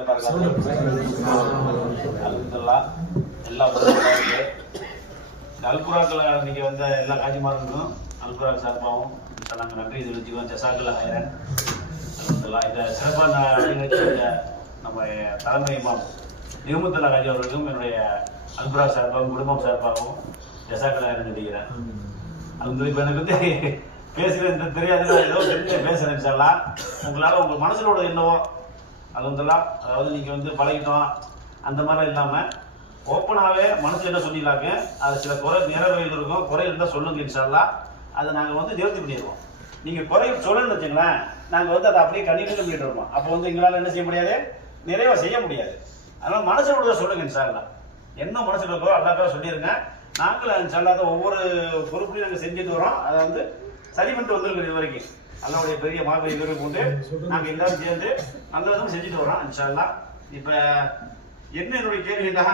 எல்லா அல்குராக்கள் இன்னைக்கு வந்த எல்லா காஜிமார்களுக்கும் அல்குராக் சார்பாகவும் நாங்கள் நன்றி தெரிவிச்சுக்கிறோம். ஜசாக்கில் ஆயிரன் இதை சிறப்பாக நம்ம தலைமை இமாம் நிகமத்துல்லா காஜி அவர்களுக்கும் என்னுடைய அல்குராக் சார்பாகவும் குடும்பம் சார்பாகவும் ஜசாக்கில் ஆயிரன் தெரிகிறேன். அது இப்போ எனக்கு வந்து பேசுகிறது தெரியாது, ஏதோ தெரிஞ்ச பேசுகிறேன் சார்லாம். உங்களால் உங்கள் மனசில் உள்ளது என்னவோ அது வந்துலாம், அதாவது நீங்கள் வந்து பழகிட்டோம் அந்த மாதிரிலாம் இல்லாமல் ஓப்பனாகவே மனசில் என்ன சொல்லிடலாங்க. அது சில நிறைவேறது இருக்கும், குறை இருந்தால் சொல்லுங்க இன்ஷால்லா. அதை நாங்கள் வந்து நிவர்த்தி பண்ணிடுவோம். நீங்கள் குறை சொல்லணும்னு வச்சுங்களேன், நாங்கள் வந்து அதை அப்படியே கண்டினியூ பண்ணிட்டு இருப்போம். அப்போ வந்து எங்களால் என்ன செய்ய முடியாது, நிறைவாக செய்ய முடியாது. அதனால் மனசில் உள்ளதை சொல்லுங்க இன்ஷால்லா. என்ன மனசில் இருக்கோ அல்லாக்காக சொல்லிடுங்க. நாங்களும் இன்ஷால்லா அதை ஒவ்வொரு பொறுப்புலையும் நாங்கள் செஞ்சுட்டு வரோம். அதை வந்து சரி பண்ணிட்டு வந்துருக்கோம். இது வரைக்கும் அல்லாவுடைய பெரிய மாபெரிய பேரை கொண்டு நாங்கள் எல்லாரும் சேர்ந்து நல்லதும் செஞ்சுட்டு வரோம் இன்ஷால்லா. இப்போ என்ன என்னுடைய கேள்வின்னா,